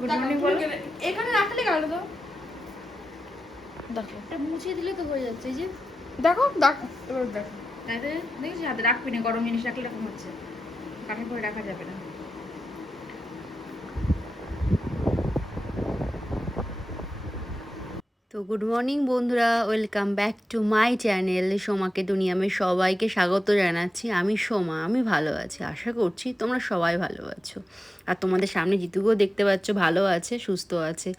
Good morning বলো। এখানে রাখলে গেল তো? দেখো। এটা মুছিয়ে দিলে তো হয়ে যাচ্ছে এই যে। দেখো দেখো এবার দেখো। তাহলে দেখছি হাতে রাখবি না গরম জিনিস রাখলে এরকম হচ্ছে। কাঠে পরে রাখা যাবে না। তো গুড মর্নিং বন্ধুরা welcome back to my channel সোমাকে দুনিয়ামে সবাইকে স্বাগত জানাচ্ছি। আমি সোমা, আমি ভালো আছি, আশা করছি তোমরা সবাই ভালো আছো। আর তোমাদের সামনে জিতুকেও দেখতে পাচ্ছ, ভালো আছে, সুস্থ আছে।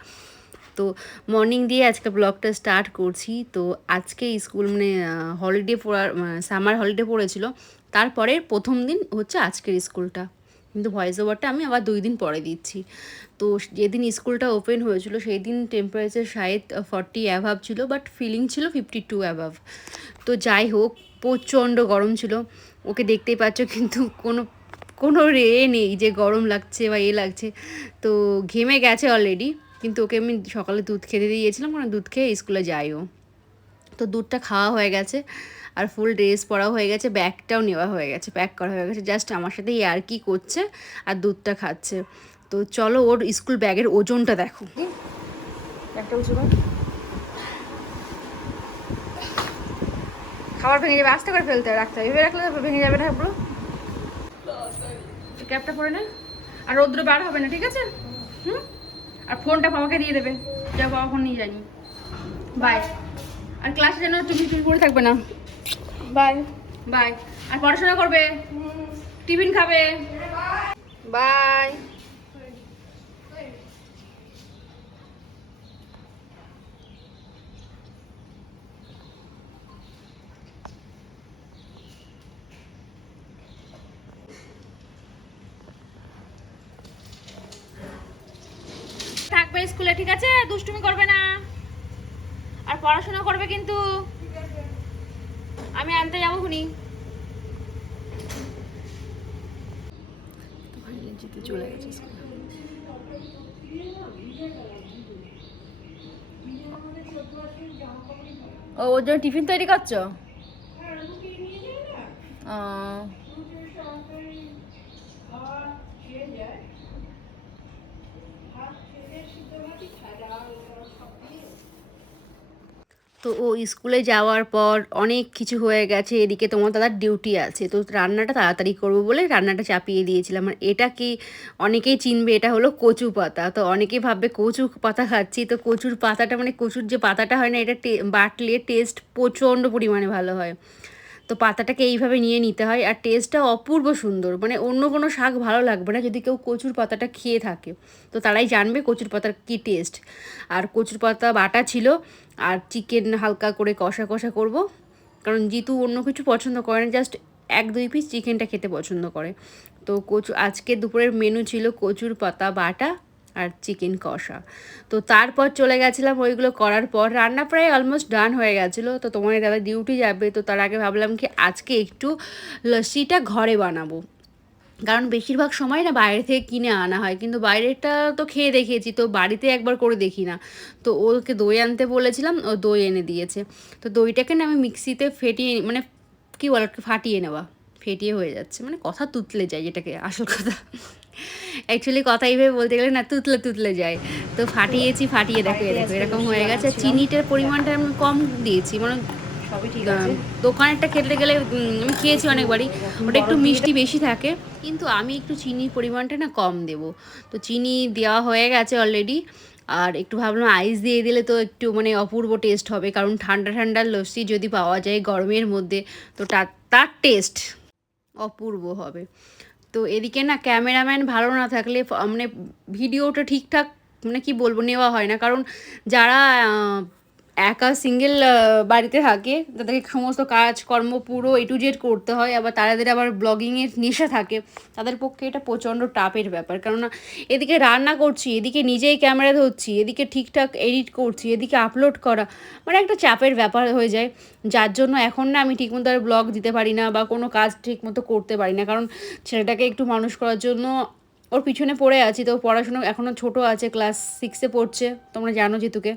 তো মর্নিং দিয়ে আজকে ব্লগটা স্টার্ট করছি। তো আজকে স্কুল মানে হলিডে পড়ার সামার হলিডে পড়েছিল। তারপরে প্রথম দিন হচ্ছে আজকের স্কুলটা কিন্তু ভয়েস ওভারটা আমি আবার দুই দিন পরে দিচ্ছি। তো যেদিন স্কুলটা ওপেন হয়েছিল সেই দিন টেম্পারেচার শায়দ ফর্টি অ্যাভাব ছিল বাট ফিলিং ছিল ফিফটি টু অ্যাভাব তো যাই হোক, প্রচণ্ড গরম ছিল। ওকে দেখতেই পাচ্ছ কিন্তু কোনো কোনো রে নেই যে গরম লাগছে বা এ লাগছে। তো ঘেমে গেছে অলরেডি কিন্তু ওকে আমি সকালে দুধ খেতে দিয়েছিলাম কারণ দুধ খেয়ে স্কুলে যাইও তো দুধটা খাওয়া হয়ে গেছে আর ফুল ড্রেস পরা হয়ে গেছে, ব্যাগটাও নেওয়া হয়ে গেছে, প্যাক করা হয়ে গেছে। জাস্ট আমার সাথে আর কি করছে আর দুধটা খাচ্ছে। তো চলো ওর স্কুল ব্যাগের ওজনটা দেখো। খাবার ভেঙে যাবে, আস্তে করে ফেলতে রাখতে হবে। এভাবে রাখলে ভেঙে যাবে না পুরো। ক্যাপটা পরে না। আর রৌদ্র বার হবে না, ঠিক আছে? হুম? আর ফোনটা বাবাকে দিয়ে দেবে। যা বাবা ফোন নিয়ে যায়নি। বাই আর ক্লাসে যেন তুমি তুমি পড়ে থাকবে না। বাই বাই আর পড়াশোনা করবে? টিফিন খাবে? বাই থাকবে স্কুলে ঠিক আছে? দুষ্টুমি করবে না। পড়াশোনা করবে কিন্তু আমি আনতে যাব খুনি। জিতু চলে গেছে ও ওর জন্য টিফিন তৈরি করছ? ও, তো ও স্কুলে যাওয়ার পর অনেক কিছু হয়ে গেছে, এদিকে তোমার দাদার ডিউটি আছে, তো রান্নাটা তাড়াতাড়ি করব বলে রান্নাটা চাপিয়ে দিয়েছিলাম। আর এটা কি অনেকেই চিনবে, এটা হলো কচু পাতা। তো অনেকেই ভাববে, কচু পাতা খাচ্ছি, তো কচুর পাতাটা মানে কচুর যে পাতাটা হয় না, এটা বাটলে টেস্ট প্রচণ্ড পরিমাণে ভালো হয়। তো পাতাটাকে এইভাবে নিয়ে নিতে হয় আর টেস্টটা অপূর্ব সুন্দর। মানে অন্য কোনো শাক ভালো লাগবে না যদি কেউ কচুর পাতাটা খেয়ে থাকে। তো তারাই জানবে কচুর পাতার কী টেস্ট আর কচুর পাতা বাটা ছিল, আর চিকেন হালকা করে কষা কষা করব। কারণ জিতু অন্য কিছু পছন্দ করে না জাস্ট এক দুই পিস চিকেনটা খেতে পছন্দ করে। তো কচু, আজকে দুপুরের মেনু ছিল কচুর পাতা বাটা আর চিকেন কষা। তো তারপর চলে গেছিলাম ওইগুলো করার পর। রান্না প্রায় অলমোস্ট ডান হয়ে গেছিল। তো তোমার দাদা ডিউটি যাবে। তো তার আগে ভাবলাম কি আজকে একটু লস্যিটা ঘরে বানাবো। কারণ বেশিরভাগ সময় না বাইরে থেকে কিনে আনা হয়। কিন্তু বাইরেটা তো খেয়ে দেখিয়েছি। তো বাড়িতে একবার করে দেখি না। তো ওকে দই আনতে বলেছিলাম। ও দই এনে দিয়েছে। তো দইটাকে না আমি মিক্সিতে ফেটিয়ে মানে কী বল ফাটিয়ে নেওয়া। ফেটিয়ে হয়ে যাচ্ছে। মানে কথা তুতলে যায় যেটাকে আসল কথা। অ্যাকচুয়ালি কথা এইভাবে বলতে গেলে না তুতলে তুতলে যায়। তো ফাটিয়েছি ফাটিয়ে দেখো দেখো এরকম হয়ে গেছে। আর চিনিটার পরিমাণটা আমি কম দিয়েছি মানে দোকানেরটা খেতে গেলে আমি খেয়েছি অনেকবারই ওটা একটু মিষ্টি বেশি থাকে কিন্তু আমি একটু চিনির পরিমাণটা না কম দেব। তো চিনি দেওয়া হয়ে গেছে অলরেডি আর একটু ভাবলাম আইস দিয়ে দিলে তো একটু মানে অপূর্ব টেস্ট হবে কারণ ঠান্ডা ঠান্ডা লস্যি যদি পাওয়া যায় গরমের মধ্যে তো তার টেস্ট অপূর্ব হবে। তো এদিকে না ক্যামেরাম্যান ভালো না থাকলে মানে ভিডিওটা ঠিকঠাক মানে কি বলব, নেওয়া হয় না। কারণ যারা একা সিঙ্গেল বাড়িতে থাকে, তাদেরকে সমস্ত কাজকর্ম পুরো এ টু জেড করতে হয়, আবার তাদের আবার ব্লগিংয়ের নেশা থাকে, তাদের পক্ষে এটা প্রচণ্ড টাপের ব্যাপার। কেননা এদিকে রান্না করছি, এদিকে নিজেই ক্যামেরা ধরছি, এদিকে ঠিকঠাক এডিট করছি, এদিকে আপলোড করা মানে একটা চাপের ব্যাপার হয়ে যায়। যার জন্য এখন না আমি ঠিকমতো আর ব্লগ দিতে পারি না, বা কোনো কাজ ঠিকমতো করতে পারি না। কারণ ছেলেটাকে একটু মানুষ করার জন্য ওর পিছনে পড়ে আছি, তো পড়াশুনো এখনও ছোট আছে ক্লাস সিক্সে পড়ছে, তোমরা জানো যেতুকে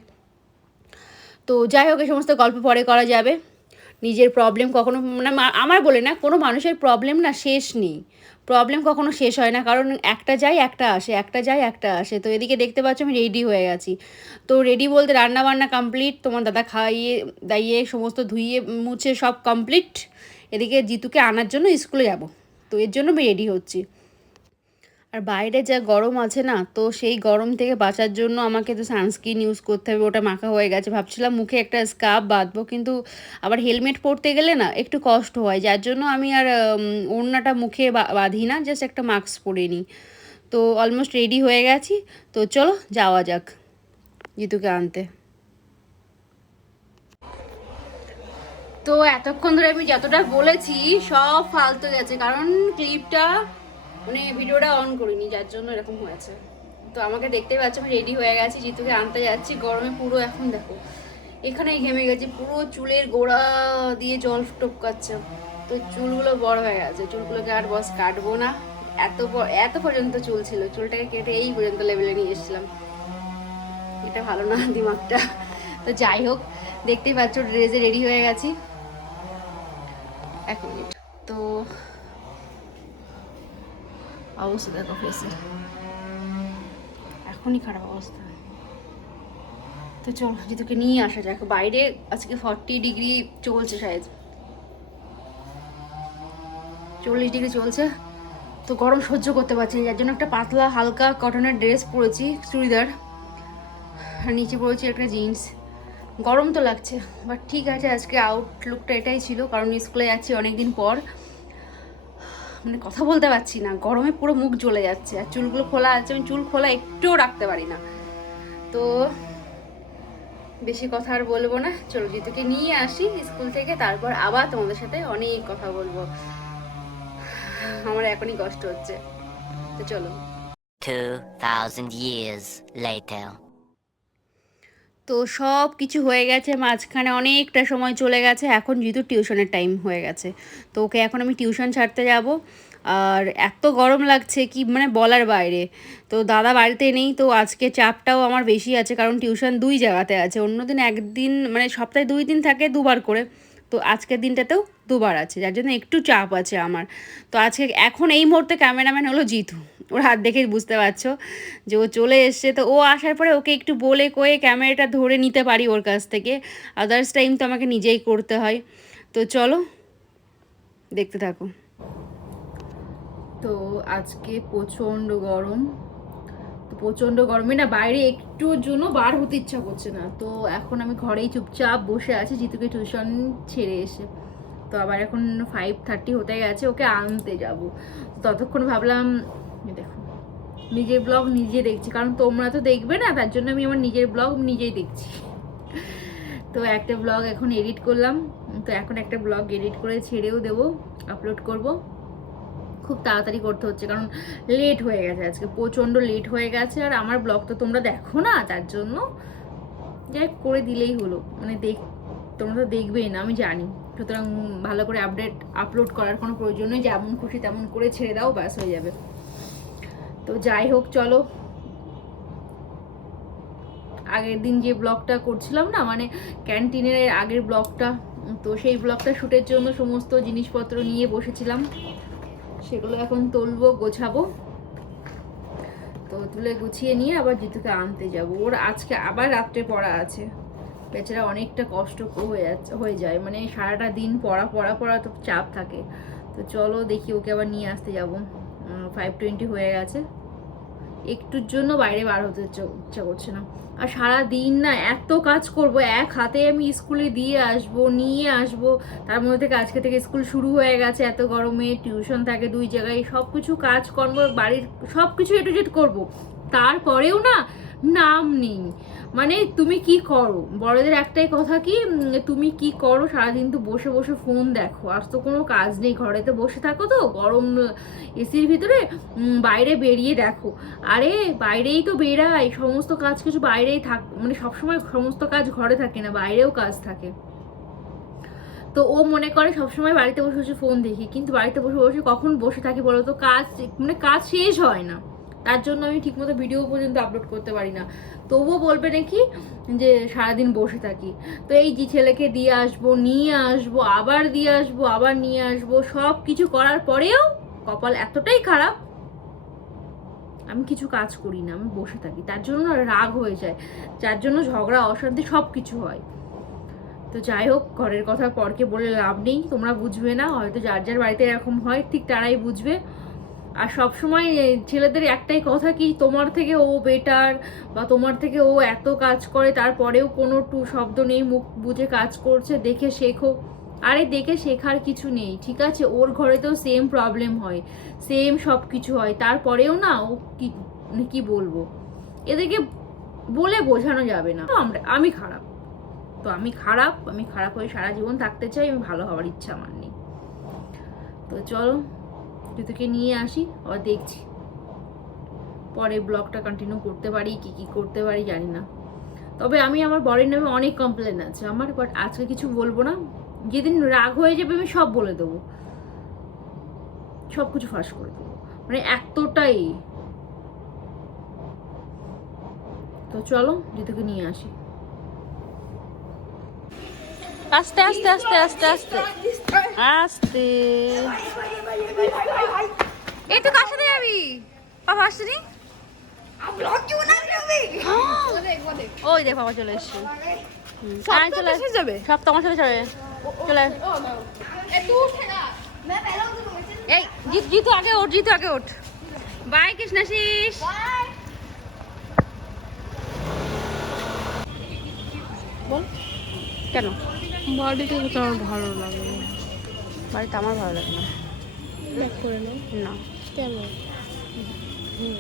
তো যাই হোক এই সমস্ত গল্প পরে করা যাবে। নিজের প্রবলেম কখনো মানে আমার বলে না, কোনো মানুষের প্রবলেম না শেষ নেই। প্রবলেম কখনো শেষ হয় না, কারণ একটা যায়, একটা আসে, একটা যায়, একটা আসে। তো এদিকে দেখতে পাচ্ছ আমি রেডি হয়ে গেছি। তো রেডি বলতে রান্না বান্না কমপ্লিট তোমার দাদা খাইয়ে, দাইয়ে, সমস্ত ধুইয়ে, মুছে সব কমপ্লিট এদিকে জিতুকে আনার জন্য স্কুলে যাব। তো এর জন্য আমি রেডি হচ্ছি। আর বাইরে যা গরম আছে না, তো সেই গরম থেকে বাঁচার জন্য আমাকে তো সানস্ক্রিন ইউজ করতে হবে, ওটা মাখা হয়ে গেছে। ভাবছিলাম মুখে একটা স্কার্ফ বাঁধবো, কিন্তু আবার হেলমেট পরতে গেলে না একটু কষ্ট হয়, যার জন্য আমি আর ওড়নাটা মুখে বাঁধি না জাস্ট একটা মাস্ক পরে নিই। তো অলমোস্ট রেডি হয়ে গেছি, তো চলো যাওয়া যাক জিতুকে আনতে। তো এতক্ষণ ধরে আমি যতটা বলেছি, সব ফালতু গেছে, কারণ ক্লিপটা মানে ভিডিওটা অন করিনি, যার জন্য এরকম হয়েছে। তো আমাকে দেখতেই পাচ্ছ, আমি রেডি হয়ে গেছি, জিতুকে আনতে যাচ্ছি, গরমে পুরো এখন দেখো, এখানেই ঘেমে গেছে, পুরো চুলের গোড়া দিয়ে জল টপকাচ্ছে। তো চুলগুলো বড় হয়ে গেছে, চুলগুলোকে আর বস কাটবো না। এত এত পর্যন্ত চুল ছিল, চুলটাকে কেটে এই পর্যন্ত লেভেলে নিয়ে এসেছিলাম। এটা ভালো না, দিমাগটা। তো যাই হোক, দেখতেই পাচ্ছ ড্রেসে রেডি হয়ে গেছি। এক মিনিট তো অবস্থা দেখো ফেসে এখনই খারাপ অবস্থা। তো চলো চল তোকে নিয়ে আসা যাক। বাইরে আজকে ফর্টি ডিগ্রি চলছে শায়দ চল্লিশ ডিগ্রি চলছে। তো গরম সহ্য করতে পারছি যার জন্য একটা পাতলা, হালকা কটনের ড্রেস পরেছি, চুড়িদার। আর নিচে পরেছি একটা জিন্স গরম তো লাগছে বাট ঠিক আছে, আজকে আউটলুকটা এটাই ছিল, কারণ স্কুলে যাচ্ছি অনেকদিন পর। মানে কথা বলতে পারছি না। গরমে পুরো মুখ জ্বলে যাচ্ছে আর চুলগুলো খোলা আছে আমি চুল খোলা একটুও রাখতে পারি না। তো বেশি কথা আর বলব না। চলো জিতুকে নিয়ে আসি স্কুল থেকে তারপর আবার তোমাদের সাথে অনেক কথা বলব। আমার এখনই কষ্ট হচ্ছে। তো চলো। 2,000 years later. তো সব কিছু হয়ে গেছে, মাঝখানে অনেকটা সময় চলে গেছে, এখন যেহেতু টিউশনের টাইম হয়ে গেছে। তো ওকে এখন আমি টিউশন ছাড়তে যাব। আর এত গরম লাগছে কি মানে বলার বাইরে। তো দাদা বাড়িতে নেই, তো আজকে চাপটাও আমার বেশি আছে, কারণ টিউশন দুই জায়গাতে আছে। অন্যদিন একদিন মানে সপ্তাহে দুই দিন থাকে দুবার করে। তো আজকের দিনটাতেও দুবার আছে, যার জন্য একটু চাপ আছে আমার। তো আজকে এখন এই মুহূর্তে ক্যামেরাম্যান হলো জিতু। ওর হাত দেখেই বুঝতে পারছ যে ও চলে এসছে। তো ও আসার পরে ওকে একটু বলে কয়ে ক্যামেরাটা ধরে নিতে পারি ওর কাছ থেকে। আদার্স টাইম তো আমাকে নিজেই করতে হয়। তো চলো, দেখতে থাকো। তো আজকে প্রচণ্ড গরম। প্রচণ্ড গরমে না বাইরে একটুর জন্য বার হতে ইচ্ছা করছে না। তো এখন আমি ঘরেই চুপচাপ বসে আছি, জিতুকে টিউশন ছেড়ে এসে। তো আবার এখন ফাইভ থার্টি হতে গেছে, ওকে আনতে যাব। ততক্ষণ ভাবলাম দেখো, নিজের ব্লগ নিজে দেখছি, কারণ তোমরা তো দেখবে না, তার জন্য আমি আমার নিজের ব্লগ নিজেই দেখছি। তো একটা ব্লগ এখন এডিট করলাম, তো এখন একটা ব্লগ এডিট করে ছেড়েও দেবো আপলোড করব। খুব তাড়াতাড়ি করতে হচ্ছে, কারণ লেট হয়ে গেছে আজকে, প্রচণ্ড লেট হয়ে গেছে, আর আমার ব্লগ তো তোমরা দেখো না, তার জন্য যাই করে দিলেই হলো মানে দেখ, তোমরা তো দেখবেই না, আমি জানি। সুতরাং ভালো করে আপডেট আপলোড করার কোনো প্রয়োজন নেই, যেমন খুশি তেমন করে ছেড়ে দাও, ব্যাস হয়ে যাবে। তো যাই হোক, চলো। আগের দিন যে ব্লগটা করছিলাম না মানে ক্যান্টিনের আগের ব্লগটা তো সেই ব্লগটা শ্যুটের জন্য সমস্ত জিনিসপত্র নিয়ে বসেছিলাম। সেগুলো এখন তুলবো, গোছাবো। তো তুলে গুছিয়ে নিয়ে আবার জিতুকে আনতে যাব। ওর আজকে আবার রাত্রে পড়া আছে। বেচারা অনেকটা কষ্ট হয়ে যাচ্ছে, হয়ে যায়। মানে সারাটা দিন পড়া পড়া পড়া তো চাপ থাকে। তো চলো দেখি ওকে আবার নিয়ে আসতে যাব। ফাইভ টোয়েন্টি হয়ে গেছে। একটুর জন্য বাইরে বার হতে ইচ্ছা করছে না। আর সারা দিন না এত কাজ করব, এক হাতে আমি স্কুলে দিয়ে আসব, নিয়ে আসব, তার মধ্যে থেকে আজকে থেকে স্কুল শুরু হয়ে গেছে, এত গরমে টিউশন থাকে দুই জায়গায় সব কিছু কাজ কর্ম, বাড়ির সব কিছু এটু জেট করব। তারপরেও না নাম নেই। মানে তুমি কি করো? বড়দের একটাই কথা কি তুমি কি করো? সারাদিন তো বসে বসে ফোন দেখো। আর তো কোনো কাজ নেই। ঘরেতে বসে থাকো তো, গরম এসির ভিতরে বাইরে বেরিয়ে দেখো। আরে, বাইরেই তো বেরাই সমস্ত কাজ কিছু বাইরেই থাক মানে সবসময় সমস্ত কাজ ঘরে থাকে না, বাইরেও কাজ থাকে। তো ও মনে করে সবসময় বাড়িতে বসে বসে ফোন দেখি। কিন্তু বাড়িতে বসে বসে কখন বসে থাকি বলো তো? কাজ মানে কাজ শেষ হয় না। তার জন্য আমি ঠিকমতো ভিডিও পর্যন্ত আপলোড করতে পারি না। তবুও বলবে নাকি যে সারাদিন বসে থাকি। তো এই যে ছেলেকে দিয়ে আসব, নিয়ে আসব, আবার দিয়ে আসব, আবার নিয়ে আসব সব কিছু করার পরেও কপাল এতটাই খারাপ, আমি কিছু কাজ করি না, আমি বসে থাকি। তার জন্য রাগ হয়ে যায়, যার জন্য ঝগড়া, অশান্তি সব কিছু হয়। তো যাই হোক, ঘরের কথা পরকে বলে লাভ নেই, তোমরা বুঝবে না, হয়তো যার যার বাড়িতে এরকম হয়, ঠিক তারাই বুঝবে। আর সব সময় ছেলেদের একটাই কথা কি, তোমার থেকে ও বেটার বা তোমার থেকে ও এত কাজ করে, তারপরেও কোনো টু শব্দ নেই, মুখ বুঝে কাজ করছে, দেখে শেখো। আরে দেখে শেখার কিছু নেই, ঠিক আছে? ওর ঘরে তো সেম প্রবলেম হয় সেম সব কিছু হয়, তারপরেও না ও কি মানে কি বলব? এদেরকে বলে বোঝানো যাবে না। আমরা, আমি খারাপ। তো আমি খারাপ আমি খারাপ হয়ে সারা জীবন থাকতে চাই, আমি ভালো হওয়ার ইচ্ছা আমার নেই। তো চলো। ঋতুকে নিয়ে আসি, আবার দেখছি। পরে ব্লগটা কন্টিনিউ করতে পারি, কি কি করতে পারি জানি না। তবে আমি আমার বরের নামে অনেক কমপ্লেন আছে। আমার বাট আজকে কিছু বলব না। যেদিন রাগ হয়ে যাবে আমি সব বলে দেবো। সব কিছু ফাঁস করে দেবো। মানে এতটাই। তো চলো ঋতুকে নিয়ে আসি। আস্তে আস্তে আস্তে আস্তে আস্তে। আস্তে। এই তো কার সাথে যাবি? বাবা আসছেনি ওই দেখ বাবা চলে এসছে। চলে। যাবে। সব তোমার সাথে চলে। এই জিত জিতু আগে ওঠ জিতু আগে ওঠ। বাই কৃষ্ণাশিস কেন? বাড়িতে তো আমার ভালো লাগে। না বাড়িতে আমার ভালো লাগে না। ব্যাক না। কেমন? হুম।